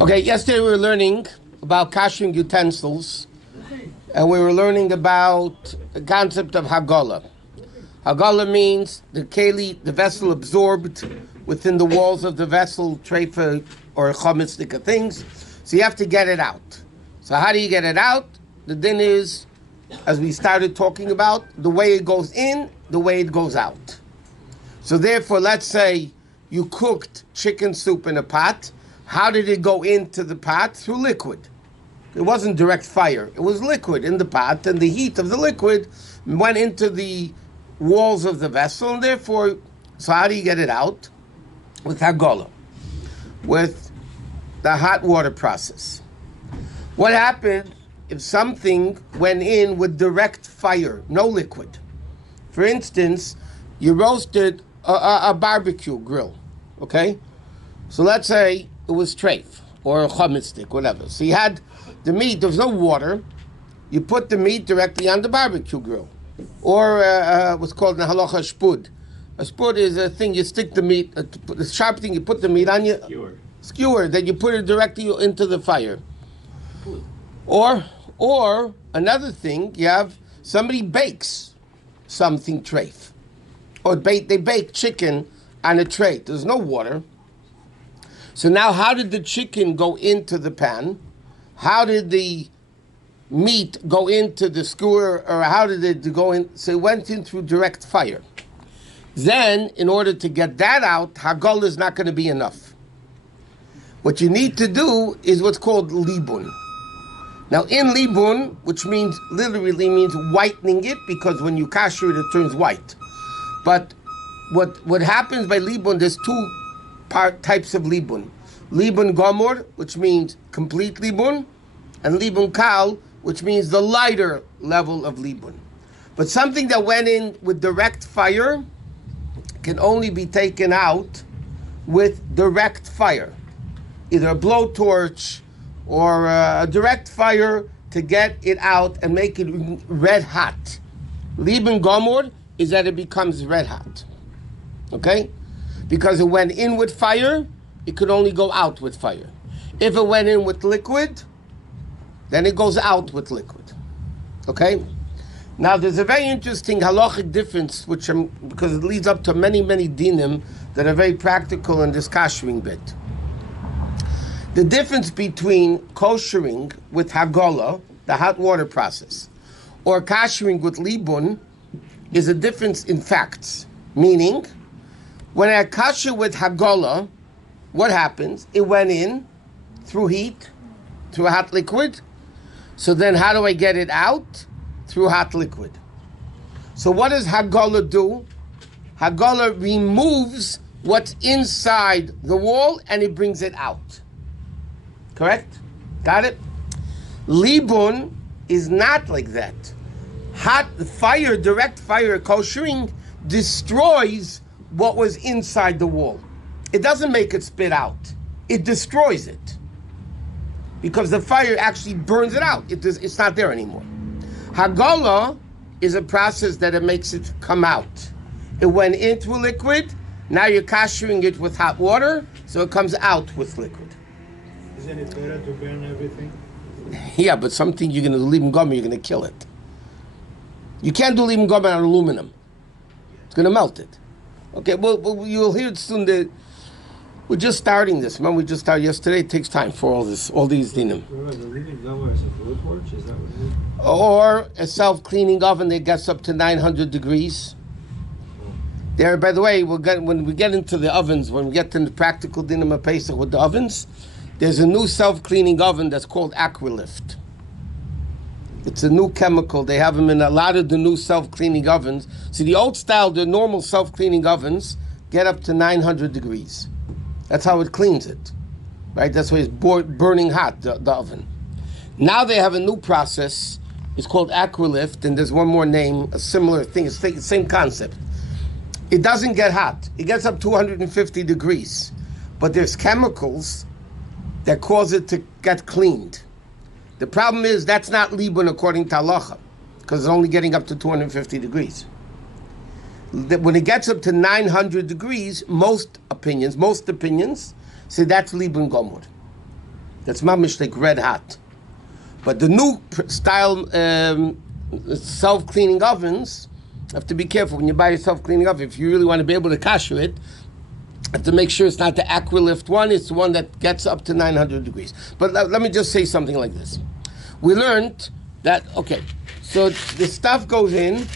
Okay, yesterday we were learning about kashering utensils, and we were learning about the concept of hagala. Hagala means the keli, the vessel absorbed within the walls of the vessel, treifa or chomitznika things. So you have to get it out. So how do you get it out? The din is, as we started talking about, the way it goes in, the way it goes out. So therefore, let's say you cooked chicken soup in a pot. How did it go into the pot? Through liquid. It wasn't direct fire. It was liquid in the pot, and the heat of the liquid went into the walls of the vessel, and therefore, so how do you get it out? With hagala, with the hot water process. What happened if something went in with direct fire, no liquid? For instance, you roasted a barbecue grill, okay? So let's say it was treif or a chametz stick, whatever. So you had the meat, there was no water. You put the meat directly on the barbecue grill. Or what's called in halachos shpud. A shpud is a thing you stick the meat, the sharp thing you put the meat on you. Skewer. Then you put it directly into the fire. Or another thing, you have somebody bakes something treif. Or they bake chicken on a tray. There's no water. So now how did the chicken go into the pan? How did the meat go into the skewer, or how did it go in? So it went in through direct fire. Then, in order to get that out, hagala is not going to be enough. What you need to do is what's called libun. Now, in libun, which literally means whitening it, because when you kasher it, it turns white. But what happens by libun, there's two types of libun. Libun gomor, which means complete libun, and libun kal, which means the lighter level of libun. But something that went in with direct fire can only be taken out with direct fire. Either a blowtorch or a direct fire to get it out and make it red hot. Libun gomor is that it becomes red hot. Okay? Because it went in with fire, it could only go out with fire. If it went in with liquid, then it goes out with liquid. Okay? Now there's a very interesting halachic difference, because it leads up to many, many dinim that are very practical in this kashering bit. The difference between kashering with hagala, the hot water process, or kashering with libun is a difference in facts. Meaning, when I kasher with hagala, what happens? It went in through heat, through a hot liquid. So then how do I get it out? Through hot liquid. So what does hagala do? Hagala removes what's inside the wall and it brings it out. Correct? Got it? Libun is not like that. Hot fire, direct fire, kashering destroys what was inside the wall. It doesn't make it spit out. It destroys it. Because the fire actually burns it out. It's not there anymore. Hagala is a process that it makes it come out. It went into a liquid, now you're kashering it with hot water, so it comes out with liquid. Isn't it better to burn everything? Yeah, but something you're going to leave gum, you're going to kill it. You can't do leave gum on aluminum. It's going to melt it. Okay, well, you'll hear it soon. We're just starting this. Remember, we just started yesterday. It takes time for all these dinim. Rabbi, the living gum is a food torch? Is that what it is? Or a self-cleaning oven that gets up to 900 degrees. There, by the way, when we get into the ovens, when we get to the practical dinim of Pesach with the ovens, there's a new self-cleaning oven that's called Aqualift. It's a new chemical. They have them in a lot of the new self-cleaning ovens. See, the old style, the normal self-cleaning ovens get up to 900 degrees. That's how it cleans it, right? That's why it's burning hot, the oven. Now they have a new process. It's called Aqualift, and there's one more name, a similar thing. It's the same concept. It doesn't get hot. It gets up to 250 degrees. But there's chemicals that cause it to get cleaned. The problem is that's not libun according to halacha, because it's only getting up to 250 degrees. When it gets up to 900 degrees, most opinions say that's libun gomor. That's mamish like red hot. But the new style self-cleaning ovens, you have to be careful when you buy a self-cleaning oven. If you really want to be able to kasher it, you have to make sure it's not the Aqualift one, it's the one that gets up to 900 degrees. But let me just say something like this. We learned that, okay, so the stuff goes in,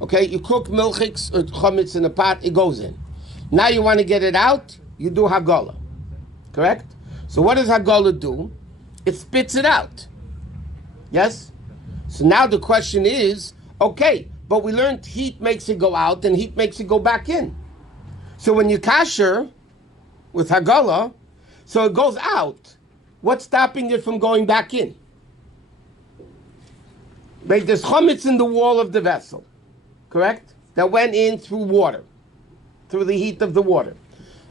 okay, you cook milchiks or chametz in a pot, it goes in. Now you want to get it out, you do hagala, correct? So what does hagala do? It spits it out, yes? So now the question is, okay, but we learned heat makes it go out and heat makes it go back in. So when you kasher with hagala, so it goes out, what's stopping it from going back in? Right, there's chametz in the wall of the vessel, correct? That went in through water, through the heat of the water.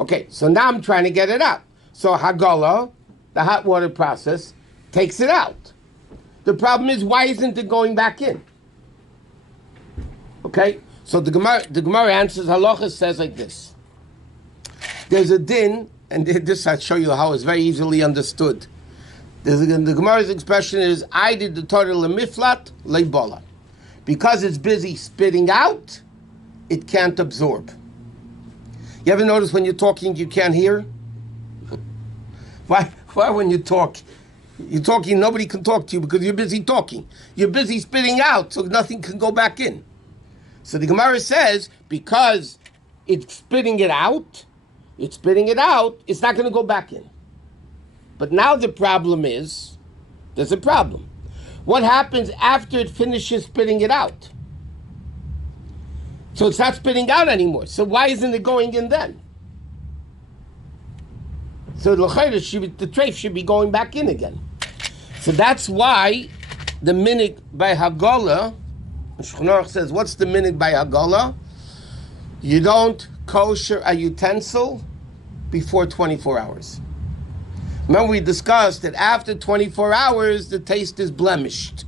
Okay, so now I'm trying to get it out. So hagala, the hot water process, takes it out. The problem is, why isn't it going back in? Okay, so the Gemara answers, Halachos says like this. There's a din, and this I'll show you how it's very easily understood. The Gemara's expression is, I did the Torah lemiflat leibola. Because it's busy spitting out, it can't absorb. You ever notice when you're talking you can't hear? Why when you talk, you're talking, nobody can talk to you because you're busy talking. You're busy spitting out, so nothing can go back in. So the Gemara says, because it's spitting it out, it's not going to go back in. But now the problem is, there's a problem. What happens after it finishes spitting it out? So it's not spitting out anymore. So why isn't it going in then? So the treif should be going back in again. So that's why the minig by Hagala, Shulchan Aruch says, what's the minig by Hagala? You don't kosher a utensil before 24 hours. Remember we discussed that after 24 hours, the taste is blemished.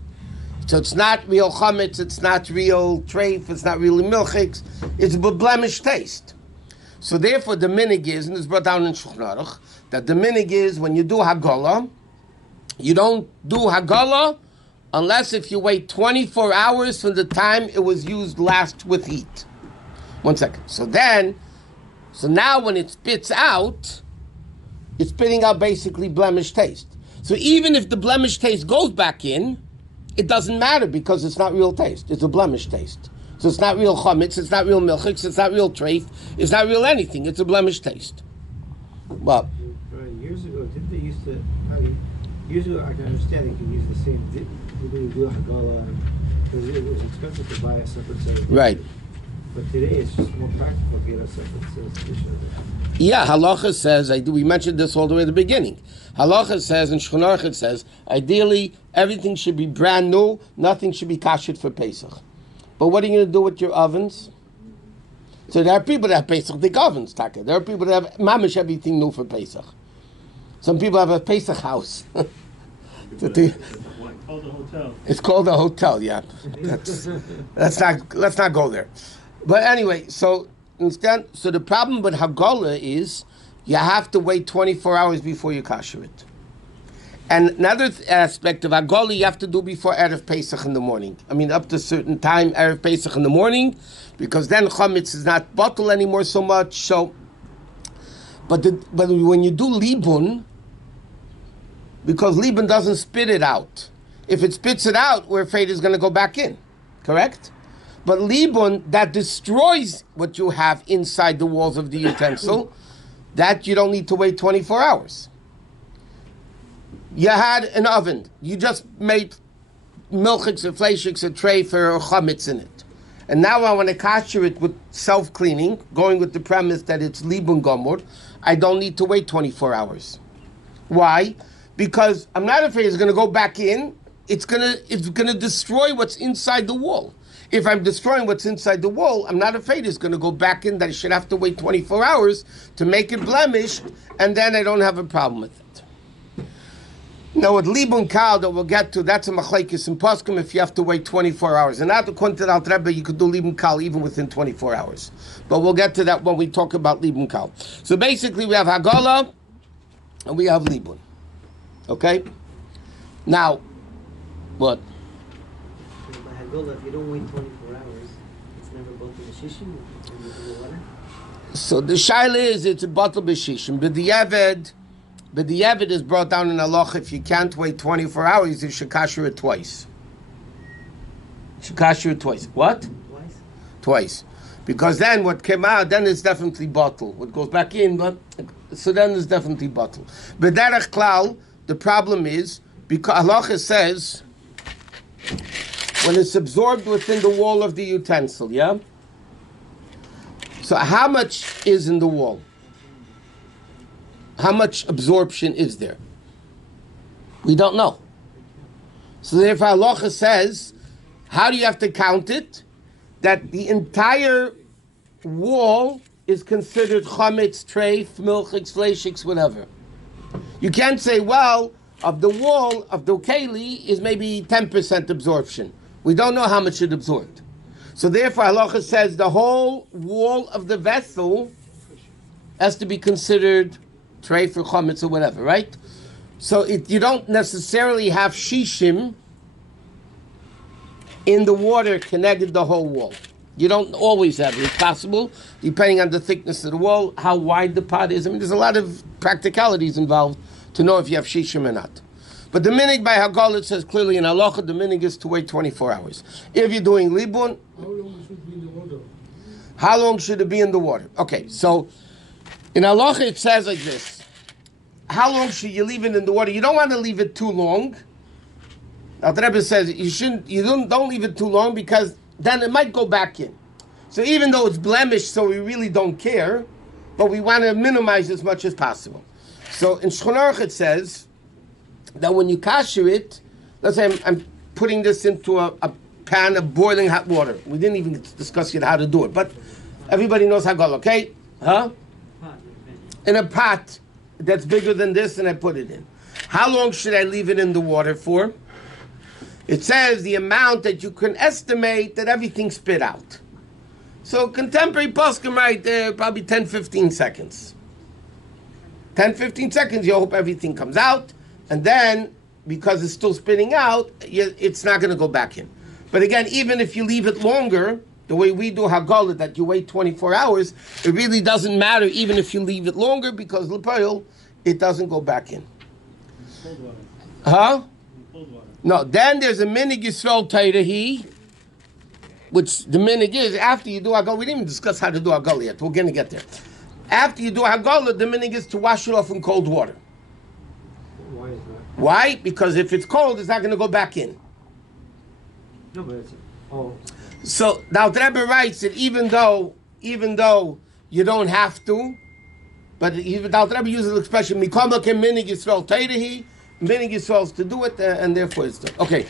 So it's not real chametz, it's not real treif, it's not really milchiks, it's a blemished taste. So therefore the minig is, and it's brought down in Shulchan Aruch, that the minig is when you do Hagala, you don't do Hagala unless if you wait 24 hours from the time it was used last with heat. 1 second. So now when it spits out, it's spitting out basically blemished taste. So even if the blemished taste goes back in, it doesn't matter because it's not real taste. It's a blemished taste. So it's not real chametz, it's not real milchiks, it's not real treif, it's not real anything. It's a blemished taste. Well, years ago, didn't they used to? Years ago, I can understand they could use the same. They would do hagala because it was expensive to buy a separate set of dishes. Right. But today it's just more practical to get a separate set of dishes. Yeah, Halachos says, we mentioned this all the way at the beginning. Halachos says, and Shulchan Aruch says, ideally, everything should be brand new, nothing should be kashed for Pesach. But what are you going to do with your ovens? So there are people that have Pesach big ovens, Taka. There are people that have mamish everything new for Pesach. Some people have a Pesach house. Called a hotel. It's called a hotel, yeah. Let's not go there. But anyway, so the problem with Hagala is you have to wait 24 hours before you kasher it. And another aspect of Hagala you have to do before Erev Pesach in the morning. I mean, up to a certain time, Erev Pesach in the morning, because then chametz is not bottled anymore so much. So, but when you do libun, because libun doesn't spit it out. If it spits it out, we're afraid it's going to go back in. Correct? But libun, that destroys what you have inside the walls of the utensil, that you don't need to wait 24 hours. You had an oven. You just made milchiks or fleishiks or treif or chametz in it. And now I want to kasher it with self-cleaning, going with the premise that it's libun gomor. I don't need to wait 24 hours. Why? Because I'm not afraid it's going to go back in. It's going to destroy what's inside the wall. If I'm destroying what's inside the wall, I'm not afraid it's going to go back in, that I should have to wait 24 hours to make it blemished, and then I don't have a problem with it. Now, with libun kal that we'll get to, that's a machlekes in poskim if you have to wait 24 hours. And not according to the Alter Rebbe, you could do libun kal even within 24 hours. But we'll get to that when we talk about libun kal. So basically, we have hagala and we have libun. Okay? Now, what? By Hagolah, if you don't wait 24 hours, it's never both in the shishim in the water? So the shaila is, it's a bottle b'shishim. But the Yeved is brought down in halacha. If you can't wait 24 hours, you should kasher it twice. What? Twice. Because then what came out, then it's definitely bottle. What goes back in, but so then it's definitely bottle. But derech klal, the problem is, because halacha says, when it's absorbed within the wall of the utensil, yeah? So how much is in the wall? How much absorption is there? We don't know. So therefore halacha says, how do you have to count it? That the wall is considered chametz, treif, milchix, fleishix, whatever. You can't say, well, of the wall, of the keli, is maybe 10% absorption. We don't know how much it absorbed. So therefore, halacha says the whole wall of the vessel has to be considered treif or chametz or whatever, right? So you don't necessarily have shishim in the water connected the whole wall. You don't always have it. It's possible, depending on the thickness of the wall, how wide the pot is. I mean, there's a lot of practicalities involved to know if you have shishim or not. But the minig by Hagal, it says clearly in halacha, the minig is to wait 24 hours. If you're doing libun, how long should it be in the water? How long should it be in the water? Okay, so in halacha it says like this. How long should you leave it in the water? You don't want to leave it too long. Now the Rebbe says don't leave it too long because then it might go back in. So even though it's blemished, so we really don't care, but we want to minimize as much as possible. So in Shulchan Aruch it says that when you kasher it, let's say I'm putting this into a pan of boiling hot water. We didn't even discuss yet how to do it, but everybody knows how to go, okay? Huh? In a pot that's bigger than this, and I put it in. How long should I leave it in the water for? It says the amount that you can estimate that everything spit out. So contemporary poskim right there, probably 10, 15 seconds. 10, 15 seconds, you hope everything comes out, and then, because it's still spitting out, it's not going to go back in. But again, even if you leave it longer, the way we do Haggalah, that you wait 24 hours, it really doesn't matter even if you leave it longer, because l'poil, it doesn't go back in. Cold water. Huh? Cold water. No, then there's a minig Yisrael Teirehi, which the minig is, after you do Haggalah, we didn't even discuss how to do Haggalah yet, we're going to get there. After you do Haggalah, the minig is to wash it off in cold water. Why is that? Why? Because if it's cold, it's not going to go back in. No, but it's So now the Rebbe writes that even though you don't have to, but the Rebbe uses the expression "Mikol Makom minig Yisrael Teirehi," minig Yisrael is to do it, and therefore it's done. Okay.